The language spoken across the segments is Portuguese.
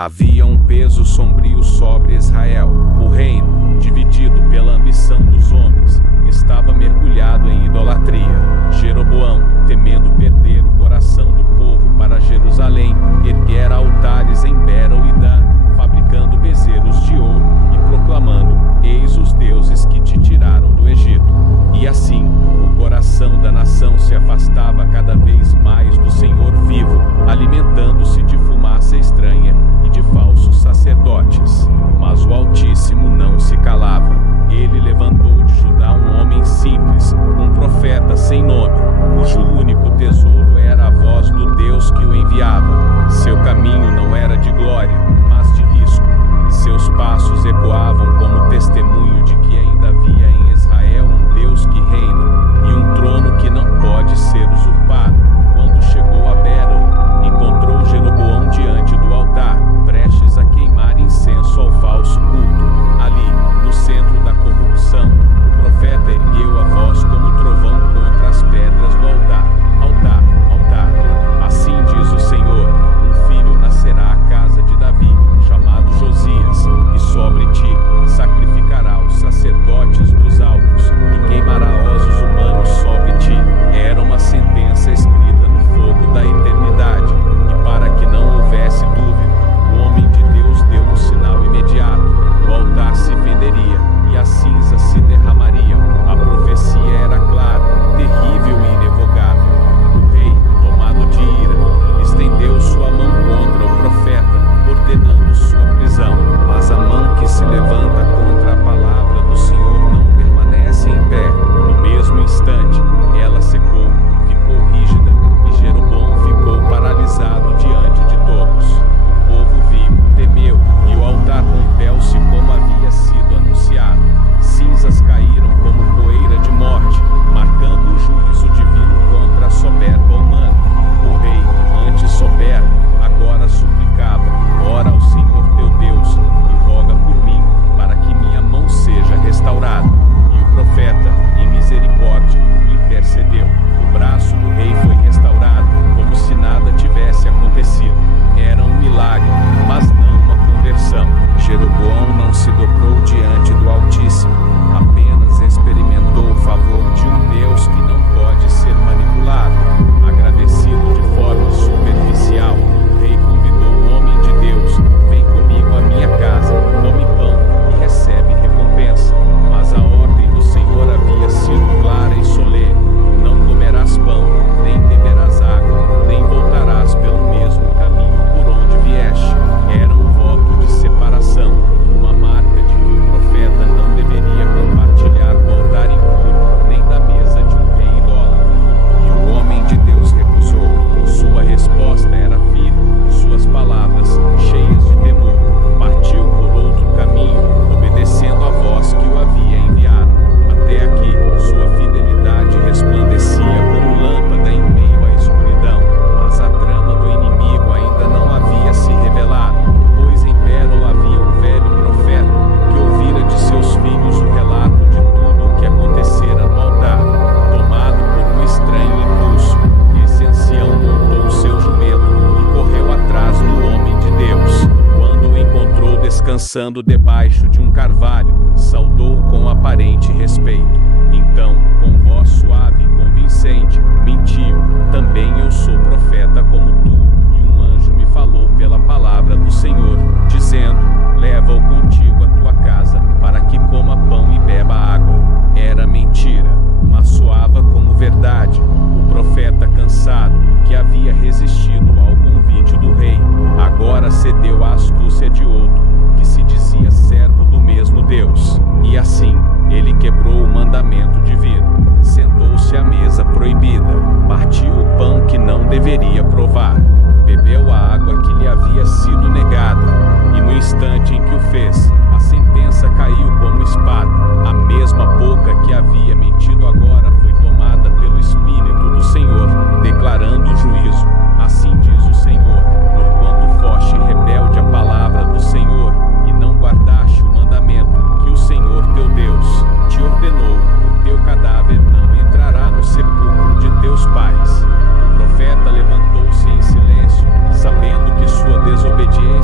Havia um peso sombrio sobre Israel. O reino, dividido pela ambição dos homens, estava mergulhado em idolatria. Jeroboão, temendo perder o coração do povo para Jerusalém, erguera altares em Betel e Dan, fabricando bezerros de ouro e proclamando: eis os deuses que te tiraram do Egito. E assim, o coração da nação se afastava cada vez mais do Senhor vivo, alimentando-se de fumaça estranha e de falsos sacerdotes. Mas o Altíssimo não se calava. Ele levantou de Judá um homem simples, um profeta sem nome, cujo único tesouro era a voz do Deus que o enviava. Seu caminho não era de glória, mas de risco, e seus passos ecoavam como testemunho de que ainda havia em Israel um Deus que reina, e um trono que não pode ser usurpado. Quando chegou a Betel, encontrou Jeroboão diante do altar, prestes a queimar incenso ao falso culto. Ali, no centro da corrupção, o profeta ergueu a voz como trovão contra as pedras do altar. Altar, altar. Assim diz o Senhor: um filho nascerá à casa de Davi, chamado Josias, e sobre ti sacrificará os sacerdotes dos altos, e queimará ossos humanos sobre ti. Era uma sentença escrita no fogo da eternidade, e para que não houvesse dúvida, o homem de Deus deu um sinal imediato: o altar se fenderia, e as cinzas se derramariam. A profecia era clara, terrível e irrevogável. O rei, tomado de ira, estendeu sua mão contra o profeta, ordenando sua prisão. Mas a mão que se levanta contra a palavra do Senhor não permanece em pé. No mesmo instante, ela secou, ficou rígida, e Jeroboão ficou paralisado diante de todos. O povo viu, temeu, e o altar rompeu-se como havia sido anunciado. Cinzas caíram como poeira de morte, marcando o juízo divino contra a soberba humana. O rei, antes soberbo, agora suplicava: ora ao Senhor teu Deus, e roga por mim, para que minha mão seja restaurada. E o profeta, em misericórdia, intercedeu. O braço do rei foi restaurado, como se nada tivesse acontecido. Era um milagre, mas não uma conversão. Jeroboão não se dobrou diante do Altíssimo, apenas experimentou o favor de um Deus que não pode ser manipulado. Agradecido de forma superficial, o rei convidou o homem de Deus: vem comigo à minha casa, come pão e recebe recompensa. Mas a ordem do Senhor havia sido clara e solene: não comerás pão, nem beberás água, nem voltarás pelo mesmo caminho por onde vieste. Era um voto de separação, uma marca de que o profeta não deveria compartilhar do altar impuro, nem da mesa de um rei idólatra. E o homem de Deus recusou. Sua resposta era firme, suas palavras cheias de temor. Partiu por outro caminho, obedecendo a voz que o havia enviado. Até aqui, sua fidelidade resplandecia como lâmpada em meio à escuridão. Mas a trama do inimigo ainda não havia se revelado, pois em Betel havia um velho profeta que ouvira de seus filhos o relato de tudo o que acontecera no altar. Tomado por um estranho impulso, esse ancião montou o seu jumento e correu atrás do homem de Deus. Quando o encontrou descansando debaixo de um carvalho, saudou-o com aparente respeito. Então, com voz suave e convincente, mentiu: também eu sou profeta como tu, e um anjo me falou pela palavra do Senhor, dizendo: leva-o contigo à tua casa, para que coma pão e beba água. Era mentira, mas soava como verdade. O profeta, cansado, que havia resistido ao convite do rei, agora cedeu à astúcia de outro, que se dizia servo do mesmo Deus. E assim, ele quebrou o mandamento divino. Sentou-se à mesa proibida, partiu o pão que não deveria provar, bebeu a água que lhe havia sido negada, e no instante em que o fez, a sentença caiu como espada. A mesma boca que havia mentido agora foi tomada pelo Espírito do Senhor, declarando o juízo. Assim diz o Senhor: porquanto foste rebelde à palavra do Senhor, e não guardaste o mandamento que o Senhor teu Deus te ordenou, o teu cadáver não entrará no sepulcro de teus pais. O profeta levantou-se em silêncio, sabendo que sua desobediência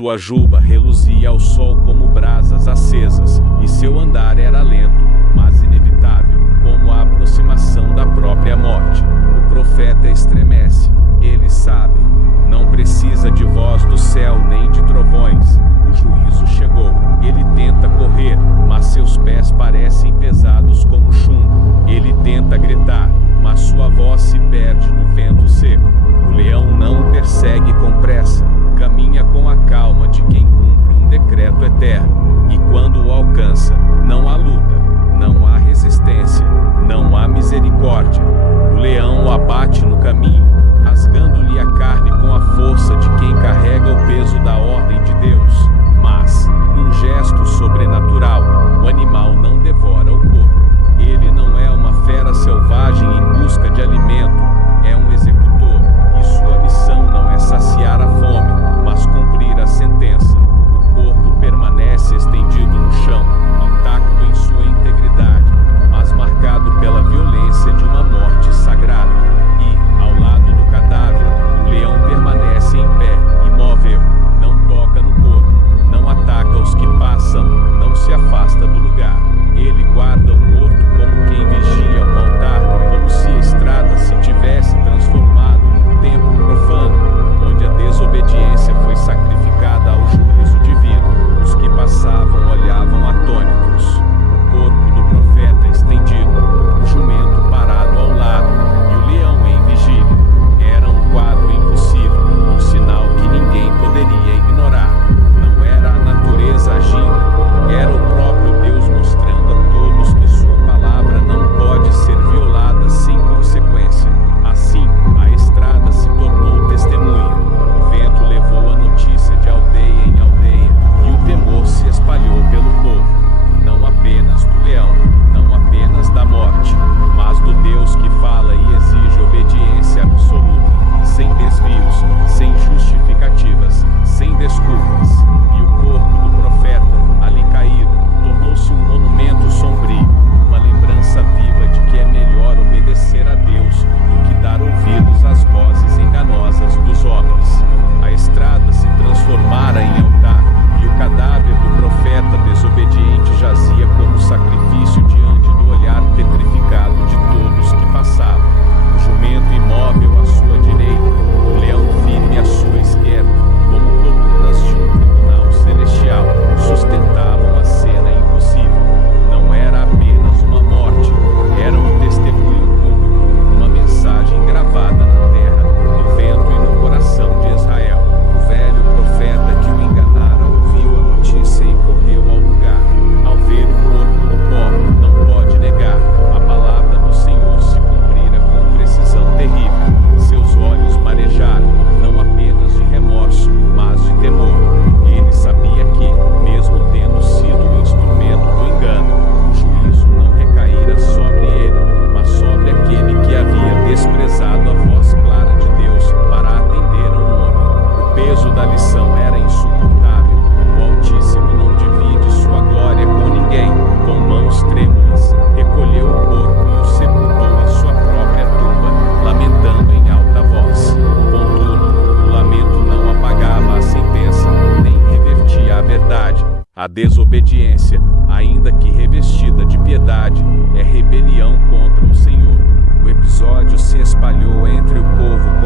Sua juba reluzia ao sol como brasas acesas, e seu andar era lento, mas inevitável, como a aproximação da própria morte. O profeta estremece. Ele sabe. Não precisa de voz do céu nem de trovões. O juízo chegou. Ele tenta correr, mas seus pés parecem pesados como chumbo. Ele tenta gritar, mas sua voz se perde no vento seco. O leão não o persegue com pressa. Caminha com a calma de quem cumpre um decreto eterno. E quando o alcança, não há luta, não há resistência, não há misericórdia. O leão o abate no caminho, rasgando-lhe a carne com a força de quem carrega o peso da ordem de Deus. Mas, num gesto sobrenatural, o animal não devora o corpo. Ele não é uma fera selvagem em busca de alimento, é um executor, e sua missão não é saciar a fome, mas cumprir a sentença. O corpo permanece estendido no chão, intacto em sua integridade, mas marcado pela violência de uma morte sagrada. E, ao lado do cadáver, o leão permanece em pé, imóvel, não toca no corpo, não ataca os que passam, não se afasta do lugar. Ele guarda o morto como quem vigia um altar, como se a estrada se tivesse transformado num templo profano, onde a desobediência foi sacrificada ao juízo divino. Os que passavam olhavam atônitos. O corpo do profeta estendido, o jumento parado ao lado e o leão em vigília. Era um quadro impossível, um sinal que ninguém poderia ignorar. Não era a natureza agindo, era o próprio Deus mostrando a todos que sua palavra não pode ser violada sem consequência. Assim, a estrada se tornou testemunha. O vento levou a notícia de aldeia em aldeia, e o temor se espalhou pelo povo. Não apenas do leão, não apenas da morte, mas do Deus que fala e exige obediência absoluta, sem desvios, sem justificativas, sem desculpas. E o corpo do profeta, ali caído, tornou-se um monumento sombrio, uma lembrança viva de que é melhor obedecer a Deus do que dar ouvidos às vozes enganosas dos homens. A estrada se transformara em altar, e o cadáver do profeta desobediente jazia como sacrifício diante do olhar petrificado de todos que passavam. O jumento imóvel à sua direita, o leão firme à sua esquerda, como colunas de um tribunal celestial, sustentavam a cena impossível. Não era apenas uma morte, era um testemunho público, uma mensagem gravada na terra, no vento e no coração de Israel. O velho profeta que o enganara ouviu a notícia e correu ao lugar. Ao ver o corpo no pó, não pode negar, a palavra do Senhor se cumprira com precisão terrível. Seus olhos marejaram, não apenas de remorso, mas de temor. Ele sabia que, mesmo tendo sido o instrumento do engano, o juízo não recaíra sobre ele, mas sobre aquele que havia desprezado a voz clara de Deus para atender a um homem. O peso da lição era insuportável. O Altíssimo não divide sua glória com ninguém. Com mãos trêmulas, recolheu o corpo e o sepultou em sua própria tumba, lamentando em alta voz. Contudo, o lamento não apagava a sentença, nem revertia a verdade. A desobediência, ainda que revestida de piedade, é rebelião contra o Senhor. O episódio se espalhou entre o povo